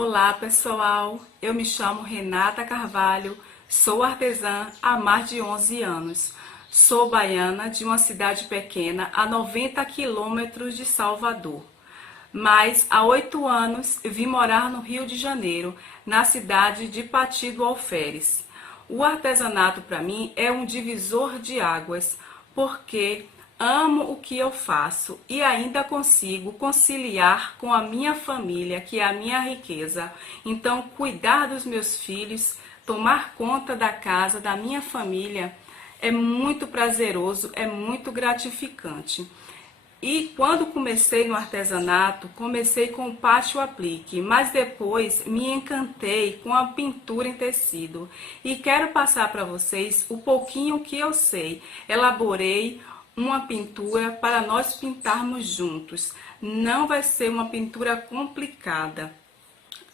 Olá pessoal, eu me chamo Renata Carvalho, sou artesã há mais de 11 anos. Sou baiana de uma cidade pequena a 90 quilômetros de Salvador. Mas há 8 anos vim morar no Rio de Janeiro, na cidade de Pati do Alferes. O artesanato para mim é um divisor de águas, porque amo o que eu faço e ainda consigo conciliar com a minha família, que é a minha riqueza. Então, cuidar dos meus filhos, tomar conta da casa, da minha família, é muito prazeroso, é muito gratificante. E quando comecei no artesanato, comecei com o pátio aplique, mas depois me encantei com a pintura em tecido. E quero passar para vocês o pouquinho que eu sei. Elaborei uma pintura para nós pintarmos juntos. Não vai ser uma pintura complicada.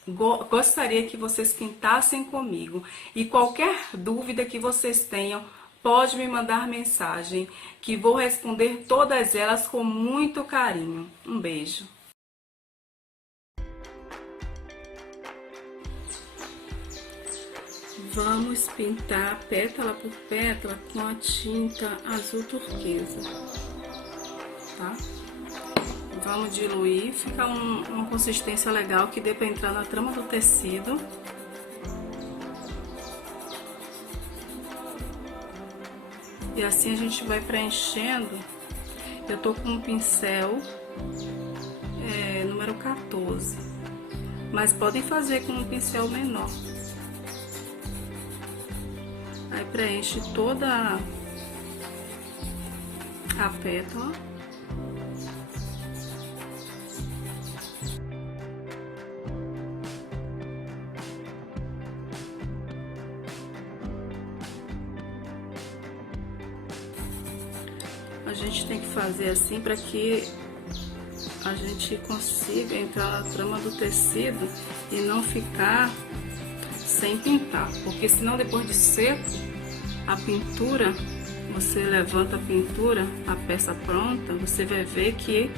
Gostaria que vocês pintassem comigo. E qualquer dúvida que vocês tenham, pode me mandar mensagem, que vou responder todas elas com muito carinho. Um beijo. Vamos pintar pétala por pétala com a tinta azul turquesa, tá? Vamos diluir, fica uma consistência legal que dê para entrar na trama do tecido. E assim a gente vai preenchendo. Eu tô com um pincel número 14, mas podem fazer com um pincel menor. Aí preenche toda a pétala. A gente tem que fazer assim para que a gente consiga entrar na trama do tecido e não ficar sem pintar, porque senão depois de seco a pintura, você levanta a pintura, a peça pronta, você vai ver que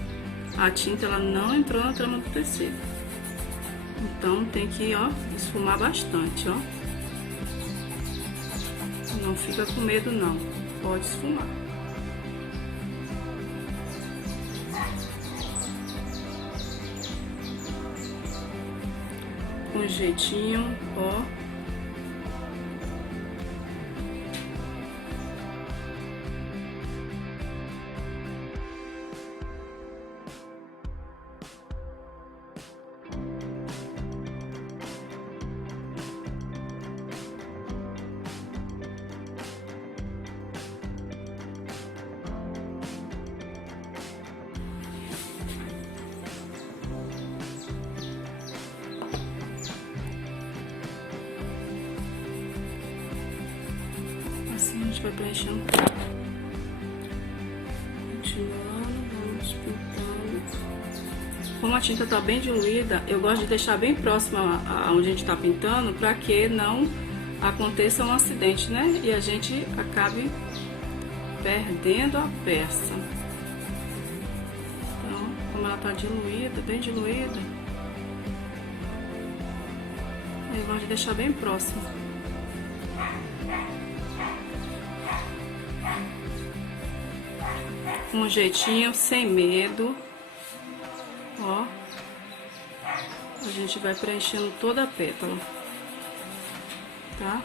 a tinta ela não entrou na trama do tecido. Então tem que, ó, esfumar bastante, ó. Não fica com medo não, pode esfumar. Com jeitinho, ó. Assim a gente vai preenchendo, continuando, vamos pintando. Como a tinta tá bem diluída, eu gosto de deixar bem próximo a onde a gente tá pintando, para que não aconteça um acidente, né? E a gente acabe perdendo a peça. Então, como ela tá diluída, bem diluída, eu gosto de deixar bem próximo. Com um jeitinho, sem medo, ó, a gente vai preenchendo toda a pétala, tá?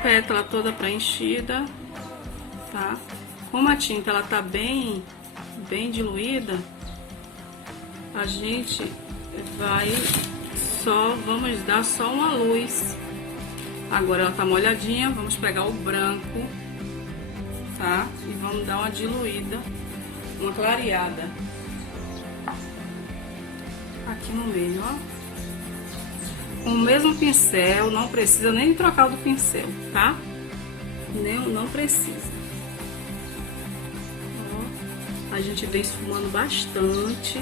Pétala toda preenchida, tá? Como a tinta ela tá bem diluída, a gente vamos dar só uma luz. Agora ela tá molhadinha, vamos pegar o branco, tá? E vamos dar uma diluída, uma clareada aqui no meio, ó. Com o mesmo pincel, não precisa nem trocar o do pincel, tá? Não precisa. a gente vem esfumando bastante,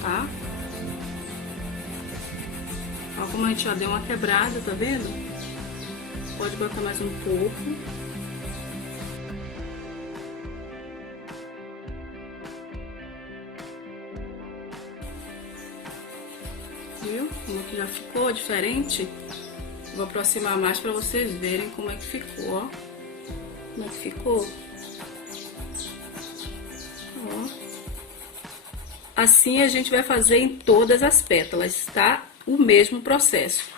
tá? Olha como a gente já deu uma quebrada, tá vendo? Pode botar mais um pouco. Viu? Como que já ficou diferente? Vou aproximar mais para vocês verem como é que ficou, ó. Como é que ficou? Ó. Assim a gente vai fazer em todas as pétalas, tá? O mesmo processo.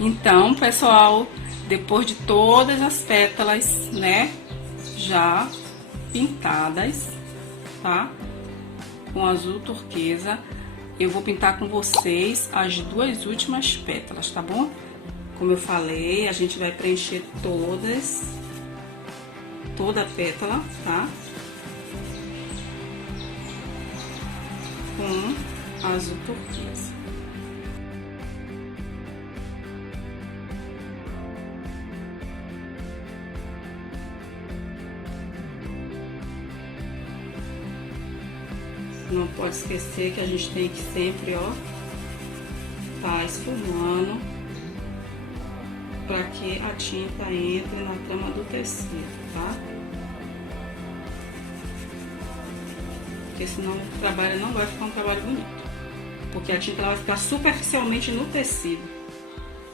Então, pessoal, depois de todas as pétalas, né, já pintadas, tá? Com azul turquesa, eu vou pintar com vocês as duas últimas pétalas, tá bom? Como eu falei, a gente vai preencher toda a pétala, tá? Com azul turquesa. Não pode esquecer que a gente tem que sempre, ó, tá esfumando para que a tinta entre na trama do tecido, tá? Porque senão o trabalho não vai ficar um trabalho bonito. Porque a tinta ela vai ficar superficialmente no tecido.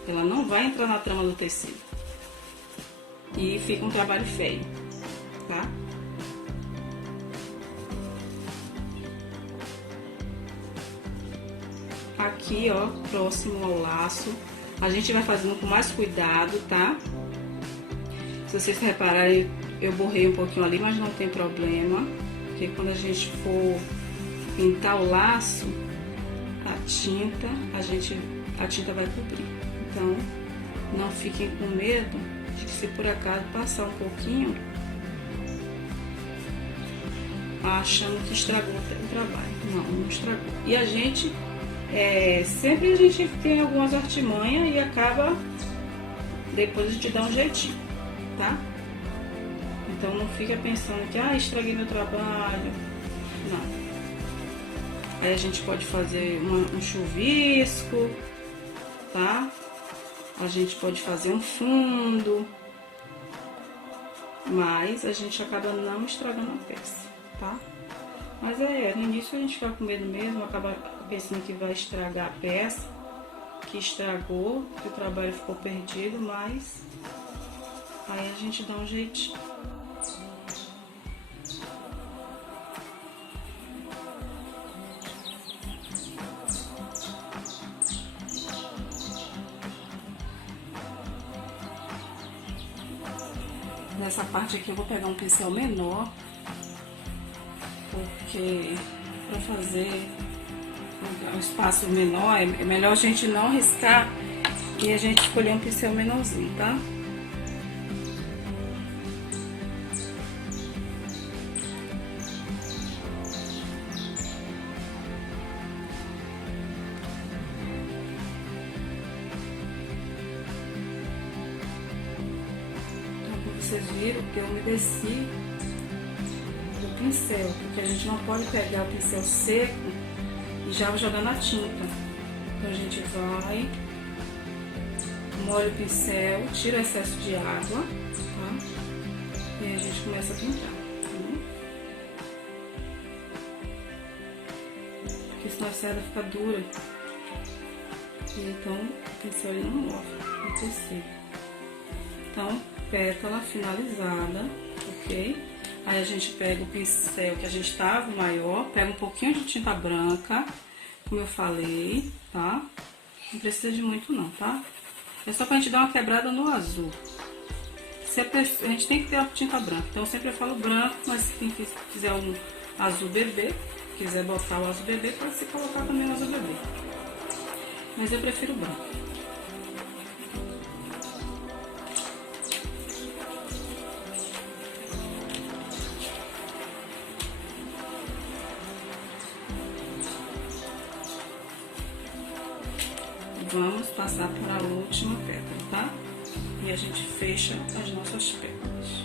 Ela não vai entrar na trama do tecido. E fica um trabalho feio, tá? Aqui, ó, próximo ao laço, a gente vai fazendo com mais cuidado, tá? Se vocês repararem, eu borrei um pouquinho ali, mas não tem problema, porque quando a gente for pintar o laço, a tinta vai cobrir. Então, não fiquem com medo de que, se por acaso passar um pouquinho, achando que estragou o trabalho. Não, não estragou. E a gente sempre a gente tem algumas artimanhas e acaba depois a gente dá um jeitinho, tá? Então não fica pensando que estraguei meu trabalho. Não. Aí a gente pode fazer um chuvisco, tá? A gente pode fazer um fundo, mas a gente acaba não estragando a peça, tá? Mas no início a gente fica com medo mesmo, acaba pensando que vai estragar a peça, que estragou, que o trabalho ficou perdido, mas aí a gente dá um jeitinho. Nessa parte aqui eu vou pegar um pincel menor, porque para fazer um espaço menor é melhor a gente não riscar e a gente escolher um pincel menorzinho, tá? Vocês viram que eu umedeci o pincel, porque a gente não pode pegar o pincel seco e já jogar na tinta. Então a gente vai, molha o pincel, tira o excesso de água, tá? E aí a gente começa a pintar, tá? Porque senão a seda fica dura. E então o pincel ele não morre no tecido. Então, pétala finalizada, ok? Aí a gente pega o pincel que a gente tava, o maior, pega um pouquinho de tinta branca, como eu falei, tá? Não precisa de muito não, tá? É só pra gente dar uma quebrada no azul. A gente tem que ter a tinta branca, então eu sempre falo branco, mas se quem quiser um azul bebê, quiser botar o azul bebê, pode se colocar também o azul bebê. Mas eu prefiro branco. Vamos passar para a última pétala, tá? E a gente fecha as nossas pétalas.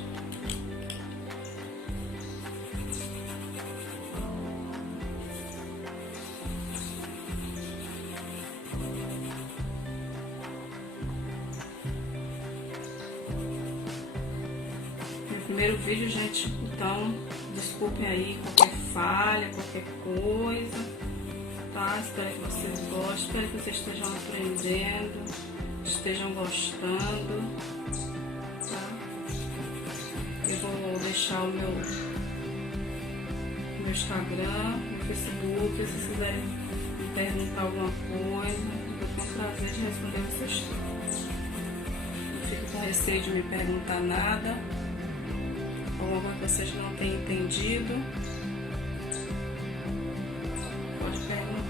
No primeiro vídeo, gente, então, desculpem aí qualquer falha, qualquer coisa. Tá? Espero que vocês gostem, espero que vocês estejam aprendendo, estejam gostando, tá? Eu vou deixar o meu Instagram, meu Facebook, se vocês quiserem me perguntar alguma coisa, eu vou ter um prazer de responder vocês todos. Não fico com receio de me perguntar nada, alguma coisa que vocês não tenham entendido.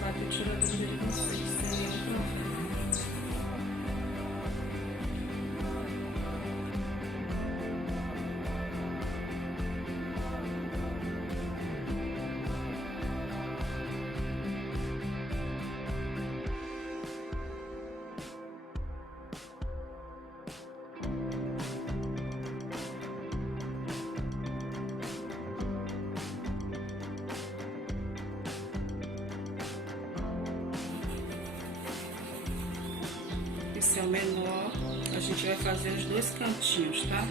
Que eu tiro a dúvida de vocês, sem nenhum problema. Pincel menor, a gente vai fazer os dois cantinhos, tá?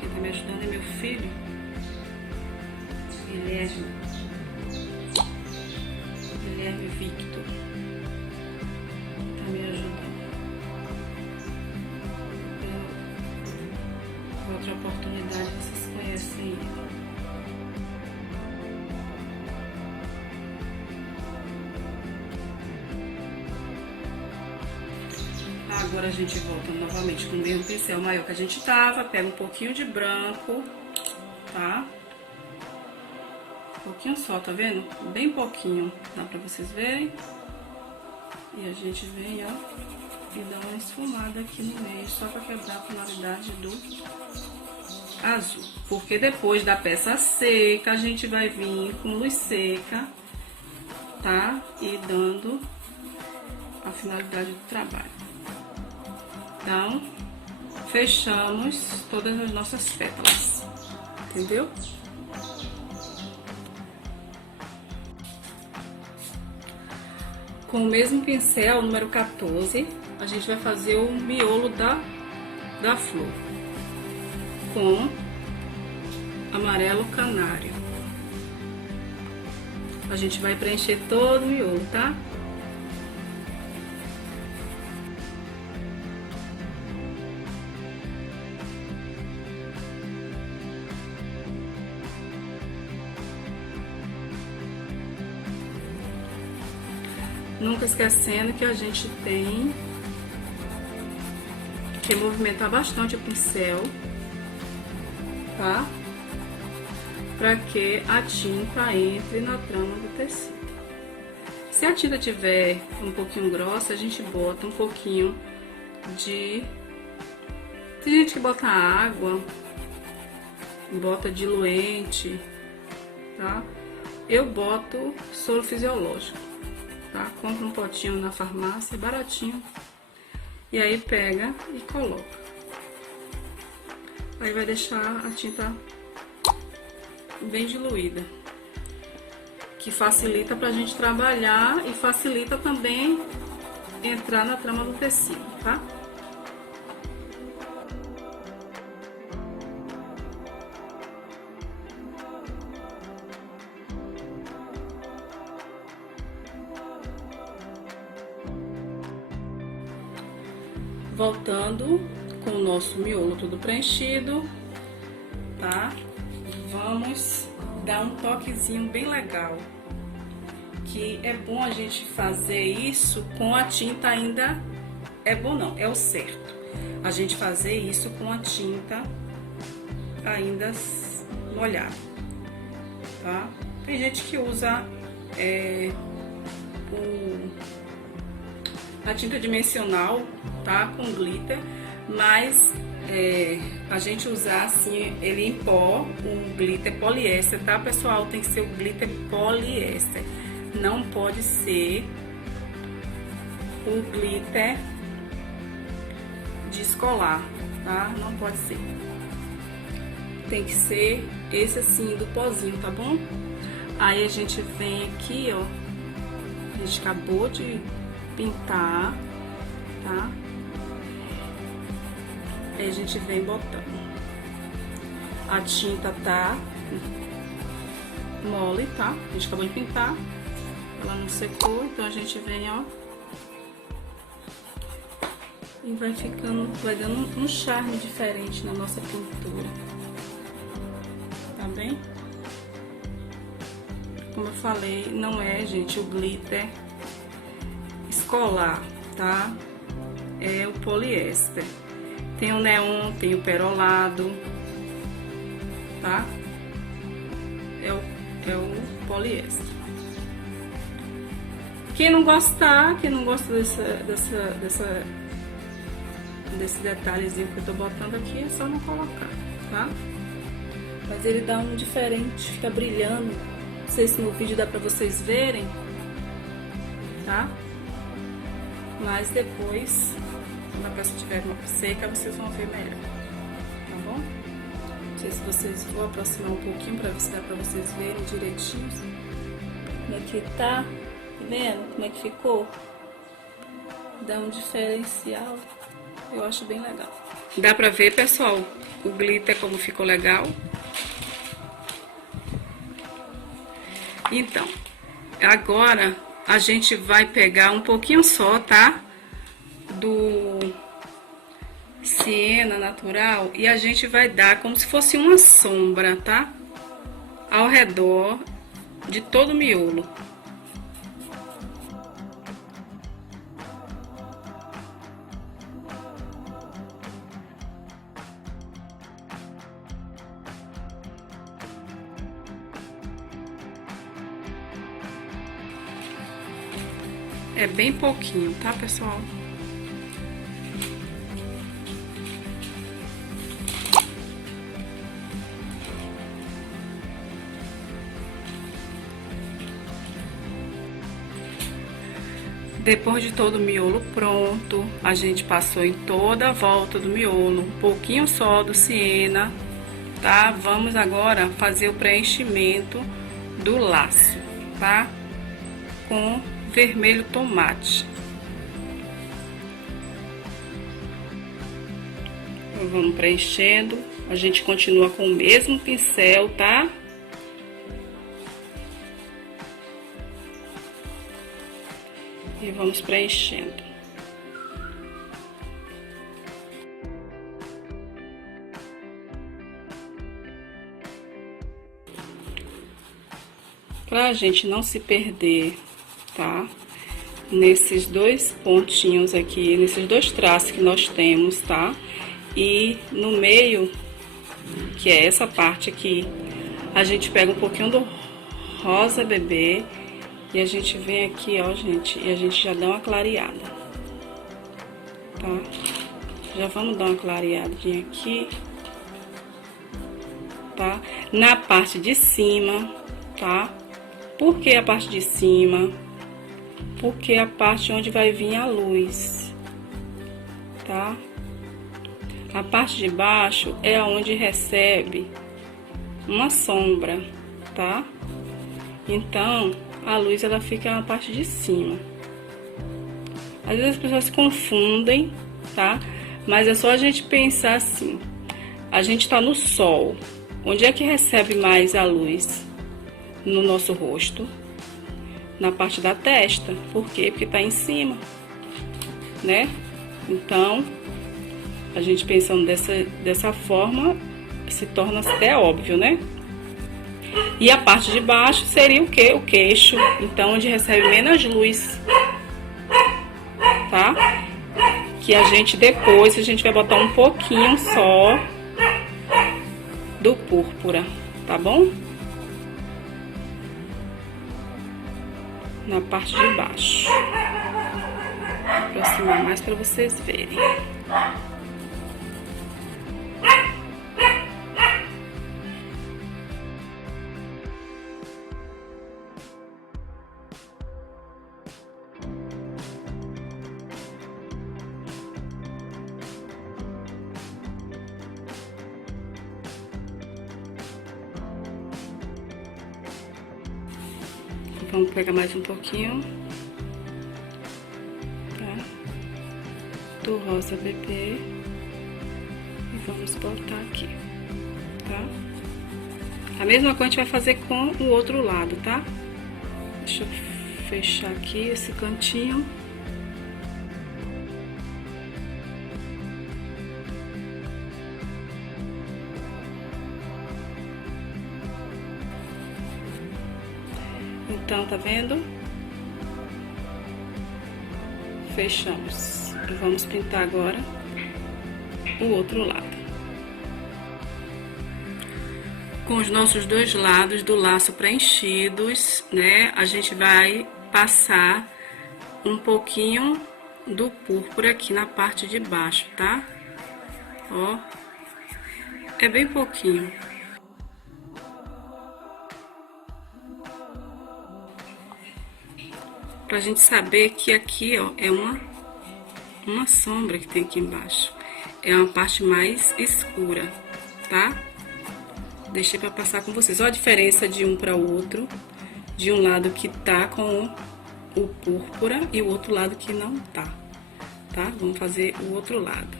Quem tá me ajudando é meu filho, Guilherme Victor, tá me ajudando. Outra oportunidade, vocês conhecem ele. Agora a gente volta novamente com o mesmo pincel maior que a gente tava, pega um pouquinho de branco, tá? Um pouquinho só, tá vendo? Bem pouquinho, dá pra vocês verem. E a gente vem, ó, e dá uma esfumada aqui no meio, só pra quebrar a tonalidade do azul. Porque depois da peça seca, a gente vai vir com luz seca, tá? E dando a finalidade do trabalho. Então, fechamos todas as nossas pétalas, entendeu? Com o mesmo pincel, número 14, a gente vai fazer o miolo da flor com amarelo canário. A gente vai preencher todo o miolo, tá? Nunca esquecendo que a gente tem que movimentar bastante o pincel, tá? Para que a tinta entre na trama do tecido. Se a tinta tiver um pouquinho grossa, a gente bota um pouquinho de... Tem gente que bota água, bota diluente, tá? Eu boto soro fisiológico. Tá? Compra um potinho na farmácia, baratinho, e aí pega e coloca. Aí vai deixar a tinta bem diluída, que facilita pra gente trabalhar e facilita também entrar na trama do tecido, tá? Voltando com o nosso miolo tudo preenchido, tá? Vamos dar um toquezinho bem legal, que é bom a gente fazer isso com a tinta ainda, é bom não, é o certo, a gente fazer isso com a tinta ainda molhada, tá? Tem gente que usa a tinta dimensional, tá? Com glitter, mas a gente usar assim ele em pó, o glitter poliéster, tá, pessoal? Tem que ser o glitter poliéster, não pode ser o glitter descolar, tá? Não pode ser. Tem que ser esse assim do pozinho, tá bom? Aí a gente vem aqui, ó, a gente acabou de pintar, tá? Aí a gente vem botando. A tinta tá mole, tá? A gente acabou de pintar, ela não secou, então a gente vem, ó, e vai ficando, vai dando um charme diferente na nossa pintura, tá bem? Como eu falei, não é, gente, o glitter escolar, tá? É o poliéster. Tem o neon, tem o perolado, tá? É o poliéster. Quem não gosta desse detalhezinho que eu tô botando aqui, é só não colocar, tá? Mas ele dá um diferente, fica brilhando. Não sei se no vídeo dá pra vocês verem, tá? Mas depois, quando a peça estiver seca, vocês vão ver melhor, tá bom? Não sei se vocês vão aproximar um pouquinho pra ver se dá pra vocês verem direitinho como é que tá. Tá vendo como é que ficou? Dá um diferencial, eu acho bem legal. Dá pra ver, pessoal, o glitter como ficou legal? Então, agora a gente vai pegar um pouquinho só, tá? Do siena natural e a gente vai dar como se fosse uma sombra, tá? Ao redor de todo o miolo. É bem pouquinho, tá, pessoal? Depois de todo o miolo pronto, a gente passou em toda a volta do miolo, um pouquinho só do siena, tá? Vamos agora fazer o preenchimento do laço, tá? Com vermelho tomate. Então, vamos preenchendo, a gente continua com o mesmo pincel, tá? E vamos preenchendo. Pra gente não se perder, tá? Nesses dois pontinhos aqui, nesses dois traços que nós temos, tá? E no meio, que é essa parte aqui, a gente pega um pouquinho do rosa bebê e a gente vem aqui, ó, gente, e a gente já dá uma clareada, tá? Já vamos dar uma clareadinha aqui, tá? Na parte de cima, tá? Por que a parte de cima? Porque é a parte onde vai vir a luz, tá? A parte de baixo é onde recebe uma sombra, tá? Então, a luz ela fica na parte de cima. Às vezes as pessoas se confundem, tá? Mas é só a gente pensar assim. A gente tá no sol. Onde é que recebe mais a luz? No nosso rosto, na parte da testa. Por quê? Porque tá em cima, né? Então, A gente pensando dessa forma, se torna até óbvio, né? E a parte de baixo seria o quê? O queixo, então onde recebe menos luz, tá? Que a gente depois, a gente vai botar um pouquinho só do púrpura, tá bom? Na parte de baixo. Vou aproximar mais para vocês verem. Vamos pegar mais um pouquinho, tá? Do rosa bebê e vamos botar aqui, tá? A mesma coisa a gente vai fazer com o outro lado, tá? Deixa eu fechar aqui esse cantinho. Então, tá vendo? Fechamos. E vamos pintar agora o outro lado. Com os nossos dois lados do laço preenchidos, né? A gente vai passar um pouquinho do púrpura aqui na parte de baixo, tá? Ó, é bem pouquinho. Pra gente saber que aqui, ó, é uma sombra que tem aqui embaixo. É uma parte mais escura, tá? Deixei pra passar com vocês. Ó a diferença de um para o outro. De um lado que tá com o púrpura e o outro lado que não tá, tá? Vamos fazer o outro lado.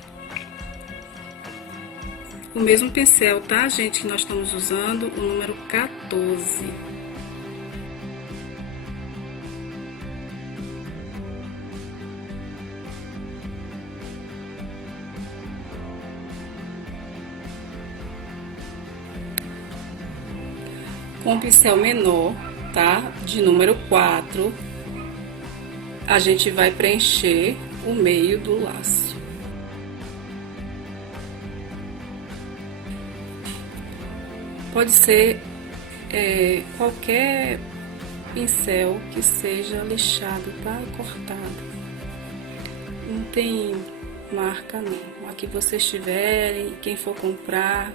O mesmo pincel, tá, gente? Que nós estamos usando, o número 14. Com o pincel menor, tá? De número 4, a gente vai preencher o meio do laço. Pode ser qualquer pincel que seja lixado, tá? Cortado. Não tem marca não. A que vocês tiverem, quem for comprar,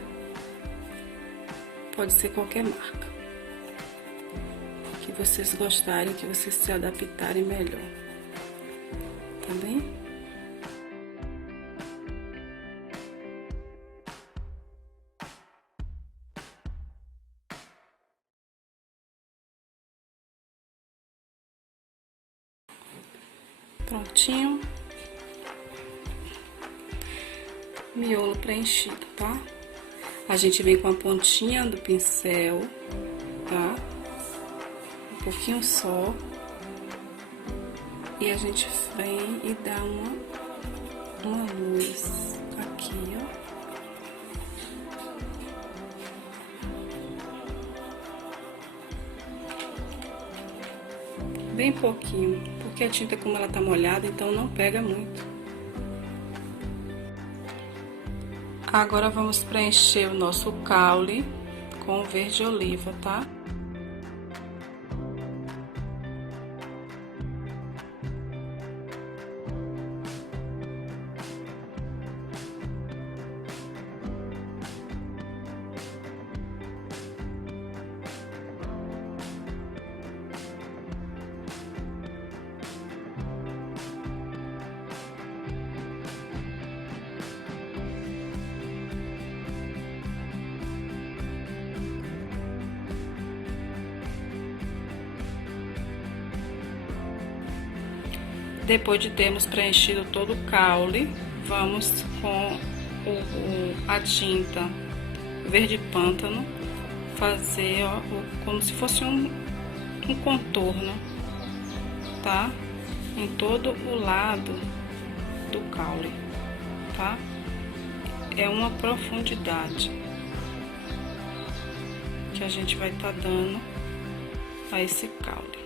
pode ser qualquer marca. Que vocês gostarem, que vocês se adaptarem melhor. Tá bem? Prontinho. Miolo preenchido, tá? A gente vem com a pontinha do pincel, tá? Um pouquinho só. E a gente vem e dá uma luz aqui, ó. Bem pouquinho, porque a tinta, como ela tá molhada, então não pega muito. Agora vamos preencher o nosso caule com verde oliva, tá? Depois de termos preenchido todo o caule, vamos com a tinta verde pântano fazer, ó, como se fosse um contorno, tá? Em todo o lado do caule, tá? é uma profundidade que a gente vai estar dando a esse caule.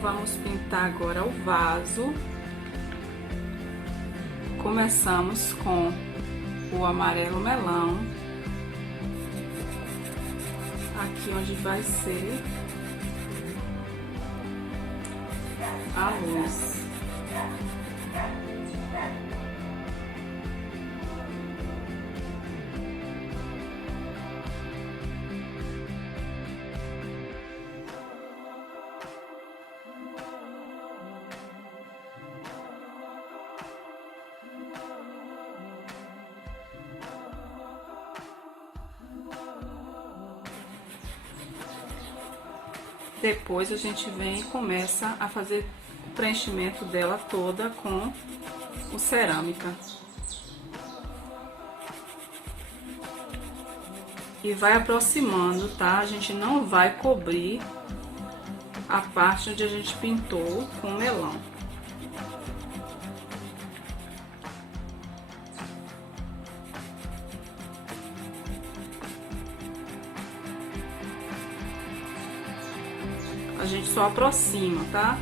Vamos pintar agora o vaso. Começamos com o amarelo melão, aqui onde vai ser a luz. Depois a gente vem e começa a fazer o preenchimento dela toda com o cerâmica. E vai aproximando, tá? A gente não vai cobrir a parte onde a gente pintou com o melão. A gente só aproxima, tá?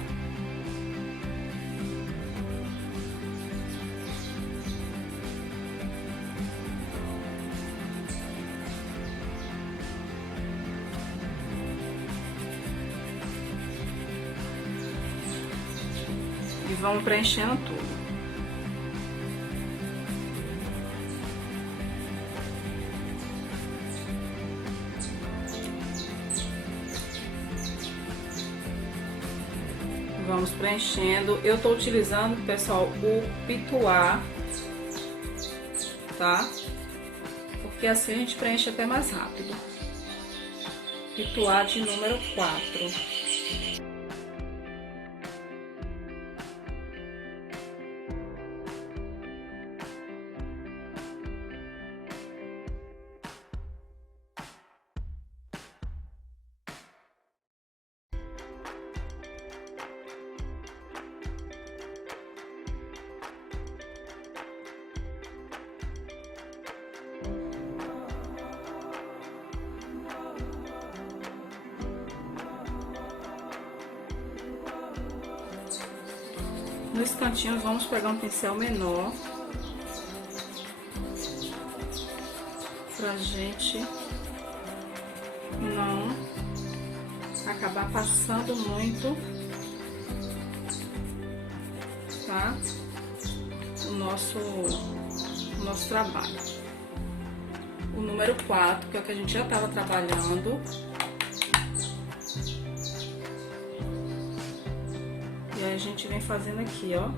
E vamos preenchendo tudo. Vamos preenchendo. Eu tô utilizando, pessoal, o pituá, tá? Porque assim a gente preenche até mais rápido. Pituá de número 4. Nos cantinhos vamos pegar um pincel menor pra gente não acabar passando muito, tá? O nosso trabalho. O número 4, que é o que a gente já estava trabalhando. E aí a gente vem fazendo aqui, ó.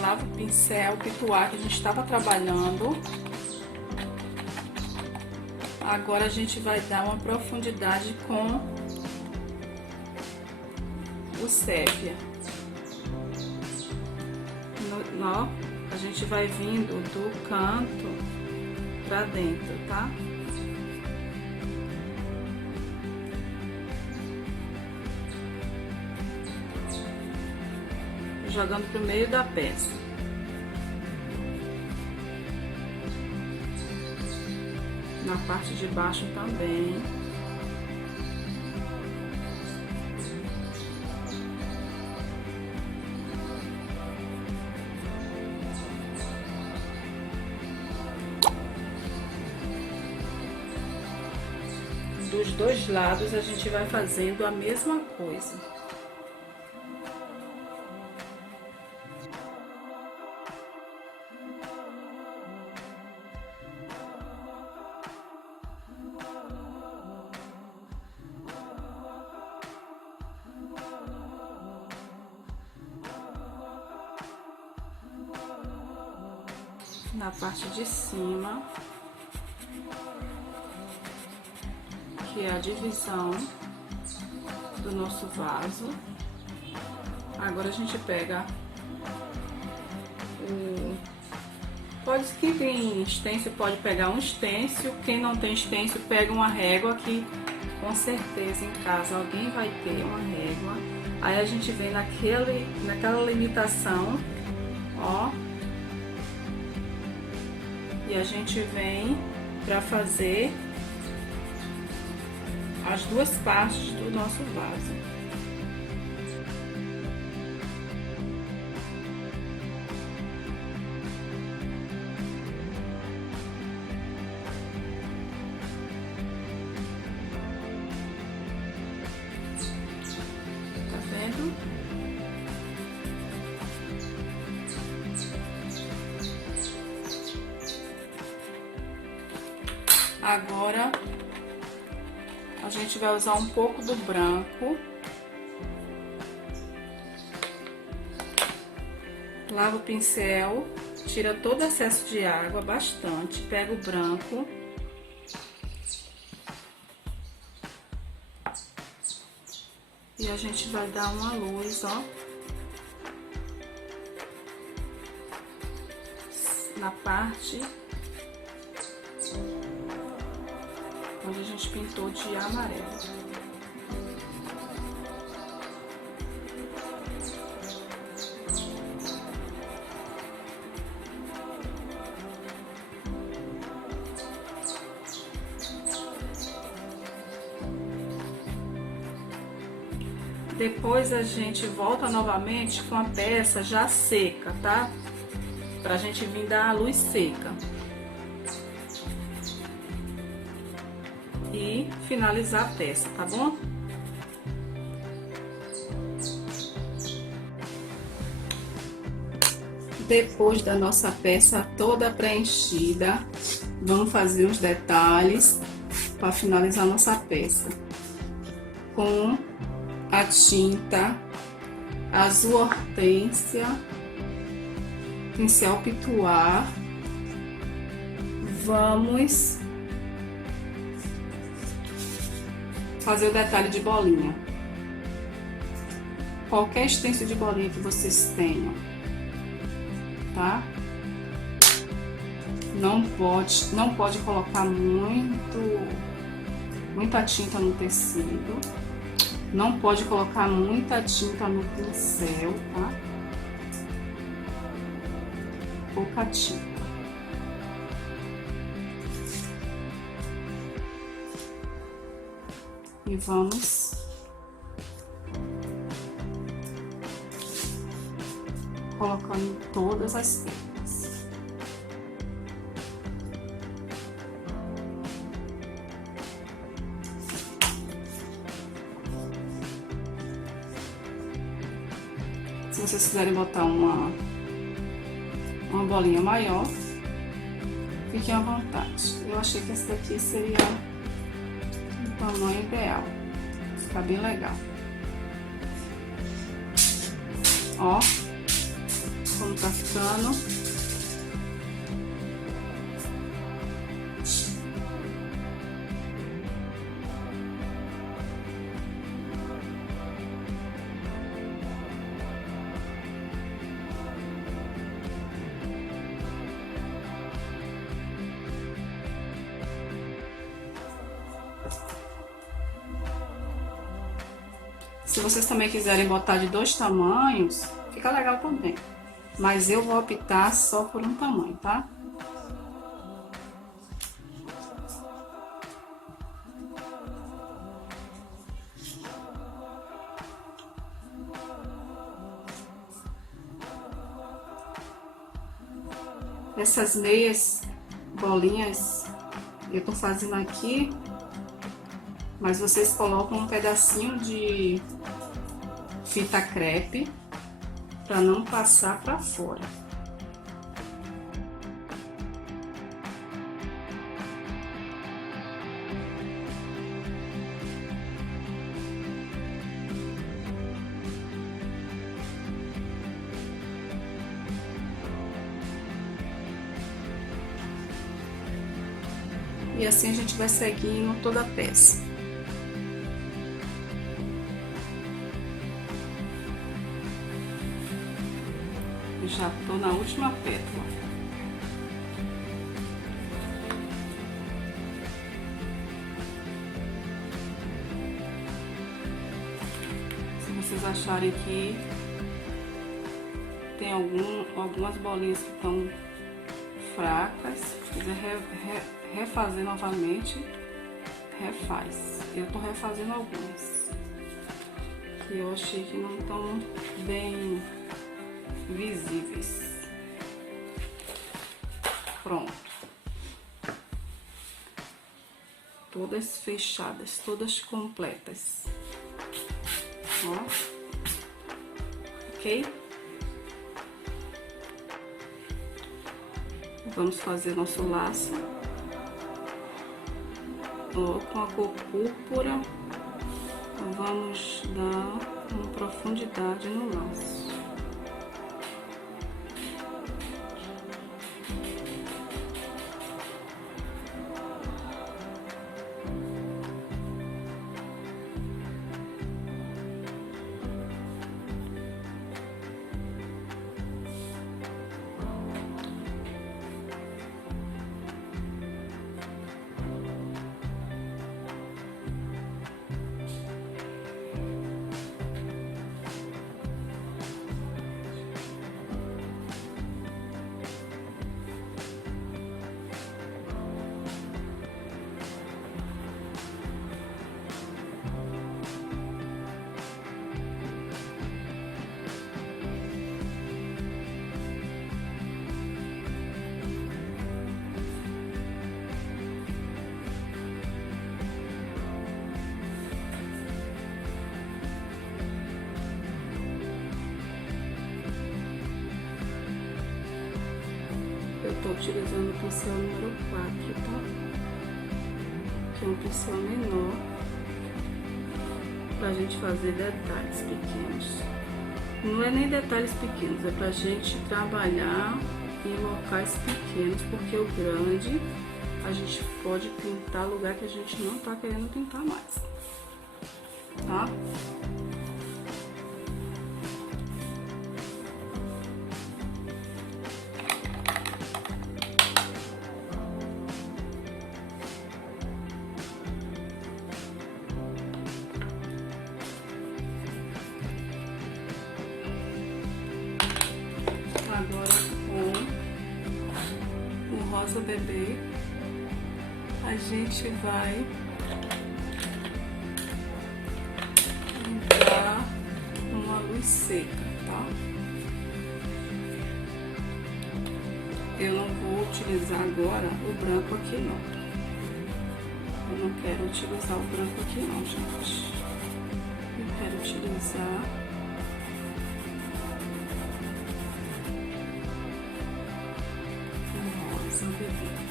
Lava o pincel, o pituá que a gente estava trabalhando. Agora a gente vai dar uma profundidade com o sépia. A gente vai vindo do canto pra dentro, tá? jogando pro meio da peça. Na parte de baixo também. Dos dois lados a gente vai fazendo a mesma coisa. Na parte de cima, que é a divisão do nosso vaso. Agora a gente pega quem tem stencil pode pegar um stencil, quem não tem stencil pega uma régua, que com certeza em casa alguém vai ter uma régua. Aí a gente vem naquela limitação, ó, e a gente vem para fazer as duas partes do nosso vaso. Tá vendo? Agora a gente vai usar um pouco do branco. Lava o pincel, tira todo o excesso de água, bastante. Pega o branco. E a gente vai dar uma luz, ó. Na parte onde a gente pintou de amarelo. Depois a gente volta novamente com a peça já seca, tá? Pra gente vir dar a luz seca. E finalizar a peça, tá bom? Depois da nossa peça toda preenchida, vamos fazer os detalhes para finalizar nossa peça. Com a tinta azul hortênsia, pincel pituar, vamos fazer o detalhe de bolinha. Qualquer stencil de bolinha que vocês tenham, tá? Não pode colocar muita tinta no tecido. Não pode colocar muita tinta no pincel, tá? Pouca tinta. E vamos colocando todas as penas. Se vocês quiserem botar uma bolinha maior, fiquem à vontade. Eu achei que essa daqui seria o tamanho ideal, fica bem legal. Ó, como tá ficando. Se vocês também quiserem botar de dois tamanhos, fica legal também. Mas eu vou optar só por um tamanho, tá? Essas meias bolinhas eu tô fazendo aqui, mas vocês colocam um pedacinho de fita crepe para não passar para fora. E assim a gente vai seguindo toda a peça. Eu já tô na última pétala. Se vocês acharem que tem algumas bolinhas que estão fracas, se quiser refazer novamente, refaz. Eu tô refazendo algumas que eu achei que não estão bem visíveis. Pronto. Todas fechadas, todas completas. Ó. Ok? Vamos fazer nosso laço. Ó, com a cor púrpura, vamos dar uma profundidade no laço. Eu tô utilizando o pincel número 4, tá? Que é um pincel menor, pra gente fazer detalhes pequenos. Não é nem detalhes pequenos, é pra gente trabalhar em locais pequenos, porque o grande a gente pode pintar lugar que a gente não tá querendo pintar mais, tá? Agora com o rosa bebê a gente vai entrar numa luz seca, tá? Eu não vou utilizar agora o branco aqui não. Eu não quero utilizar o branco aqui não, gente. Eu quero utilizar bebê.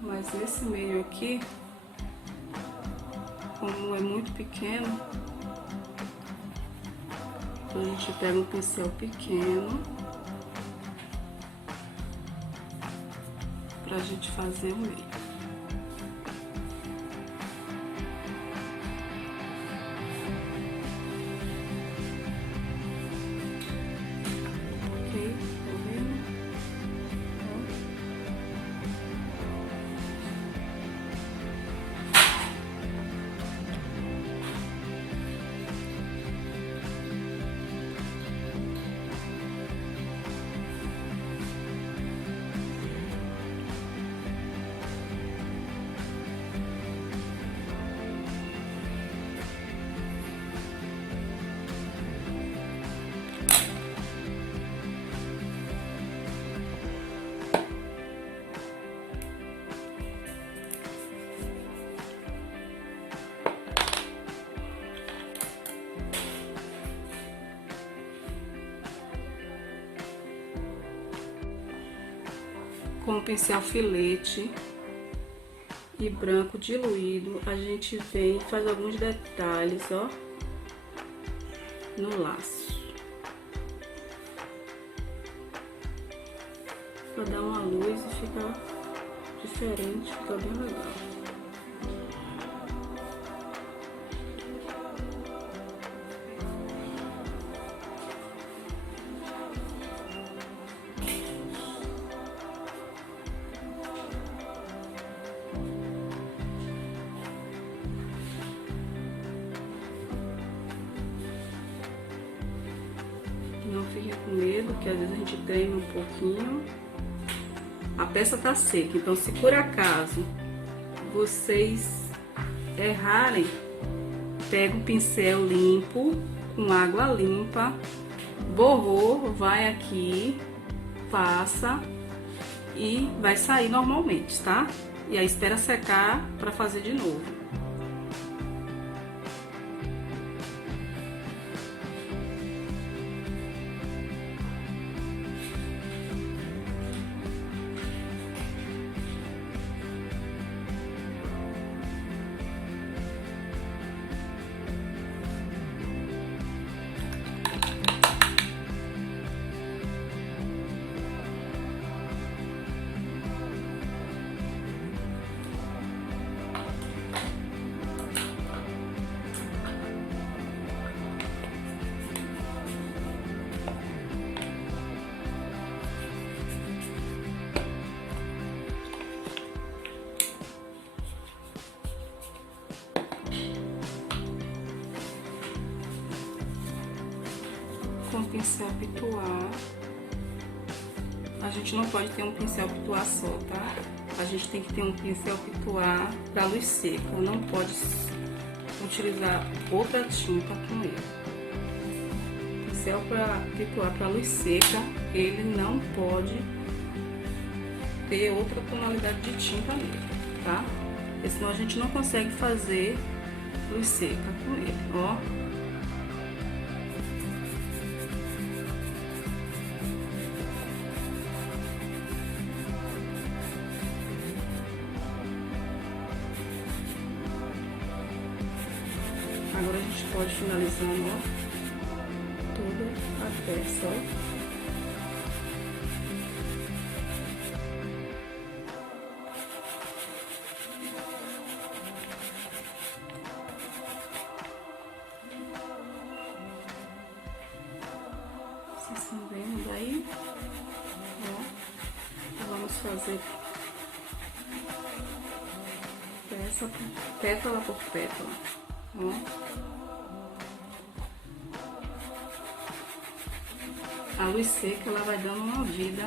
Mas nesse meio aqui, como é muito pequeno, a gente pega um pincel pequeno pra gente fazer o meio. Ok, tá vendo? Com o pincel filete e branco diluído, a gente vem e faz alguns detalhes, ó, no laço. Pra dar uma luz e fica diferente, fica bem legal. Não fiquem com medo, que às vezes a gente treme um pouquinho. A peça tá seca, então se por acaso vocês errarem, pega um pincel limpo, com água limpa, borrou, vai aqui, passa e vai sair normalmente, tá? E aí espera secar pra fazer de novo. Com pincel pituar, a gente não pode ter um pincel pituar só, tá? A gente tem que ter um pincel pituar para luz seca, não pode utilizar outra tinta com ele. Pincel para pituar para luz seca, ele não pode ter outra tonalidade de tinta nele, tá? Porque senão a gente não consegue fazer luz seca com ele, ó. Agora a gente pode finalizando, ó, toda a peça, ó. Vocês estão vendo aí? Ó, vamos fazer peça, pétala por pétala, ó. A luz seca, ela vai dando uma vida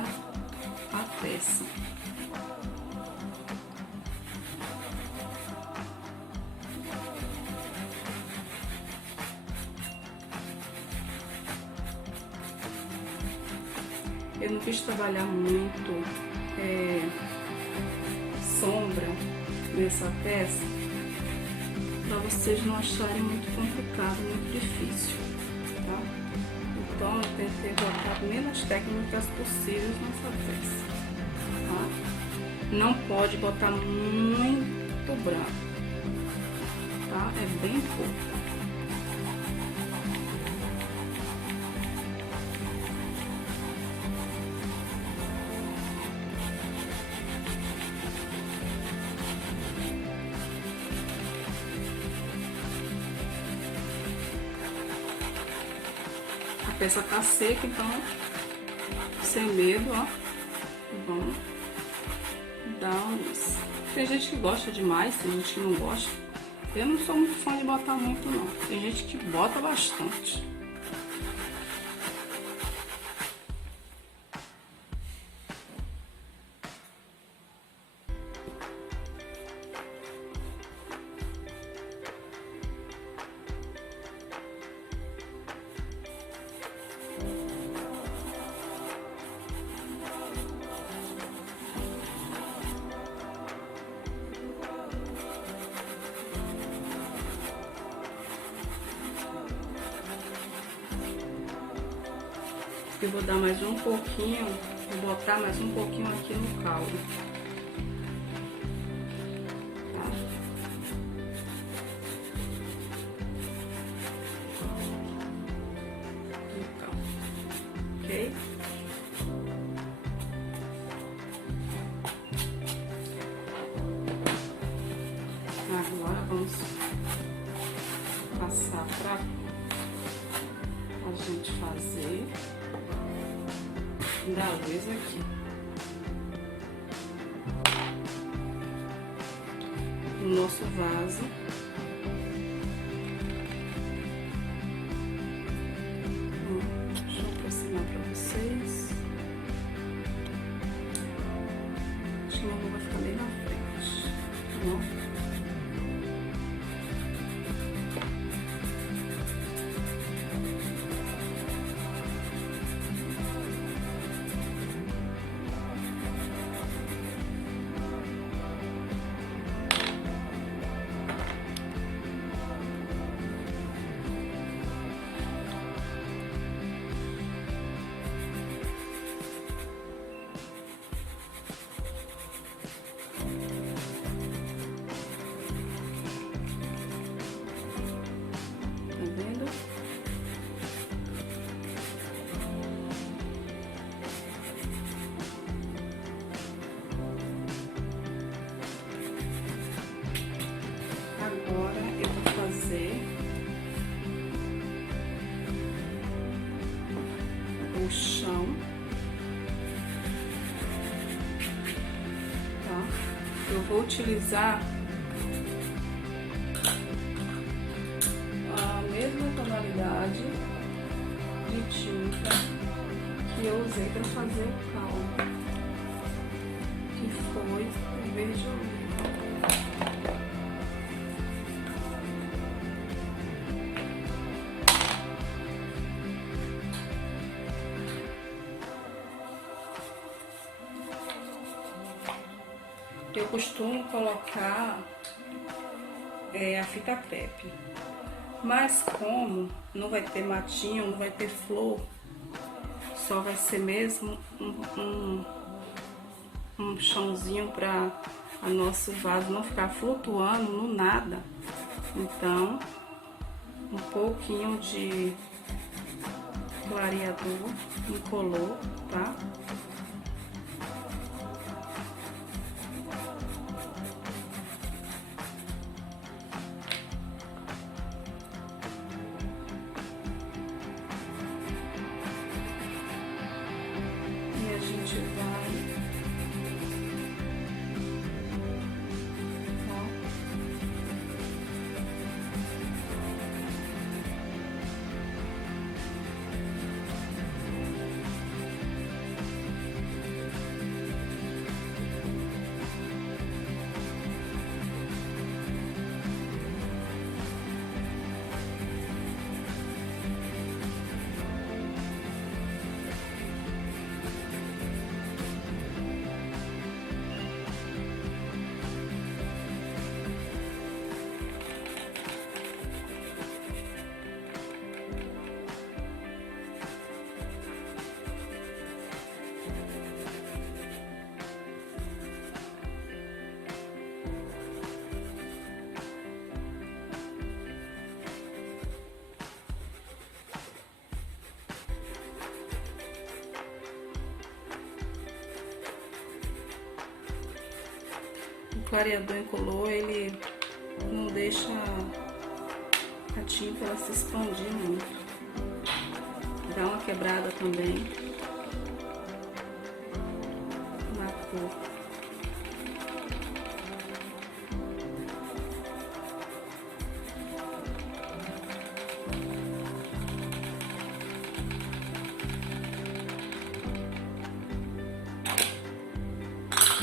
à peça. Eu não quis trabalhar muito sombra nessa peça, para vocês não acharem muito complicado, muito difícil, tá? Então, eu tentei botar menos técnicas possíveis nessa peça, tá? Não pode botar muito branco, tá? É bem pouco. peça tá seca, então sem medo, ó. Vamos dar uma luz. Tem gente que gosta demais, tem gente que não gosta. Eu não sou muito fã de botar muito, não. Tem gente que bota bastante. Eu vou dar mais um pouquinho, vou botar mais um pouquinho aqui no caldo. Tá? No caldo, ok? Agora vamos passar para a gente fazer da luz aqui. O nosso vaso. Deixa eu aproximar para vocês. Acho que não vai ficar bem na frente, tá bom? Agora eu vou fazer o chão, tá? Eu vou utilizar a mesma tonalidade de tinta que eu usei para fazer o caldo, que foi o verde oliva. Eu costumo colocar a fita crepe, mas como não vai ter matinho, não vai ter flor, só vai ser mesmo um chãozinho para o nosso vaso não ficar flutuando no nada. Então, um pouquinho de clareador incolor, tá? Clareador incolor, ele não deixa a tinta ela se expandir muito, Dá uma quebrada também na cor.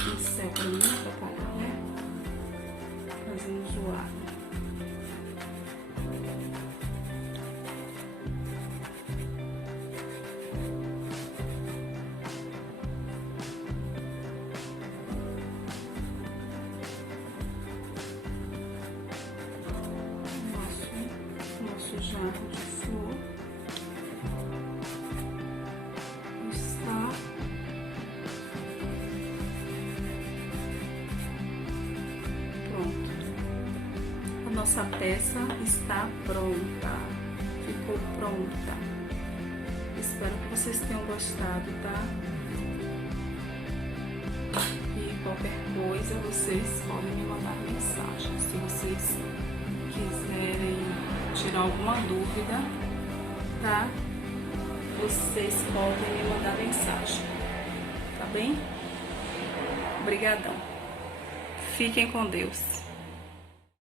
Pincel pra não atrapalhar, né? Fazendo zoado. Nosso jarro de flor está pronto. A nossa peça está pronta, ficou pronta. Espero que vocês tenham gostado, tá? E qualquer coisa vocês podem me mandar mensagem. Se vocês quiserem tirar alguma dúvida, tá? Vocês podem me mandar mensagem, tá bem? Obrigadão. Fiquem com Deus.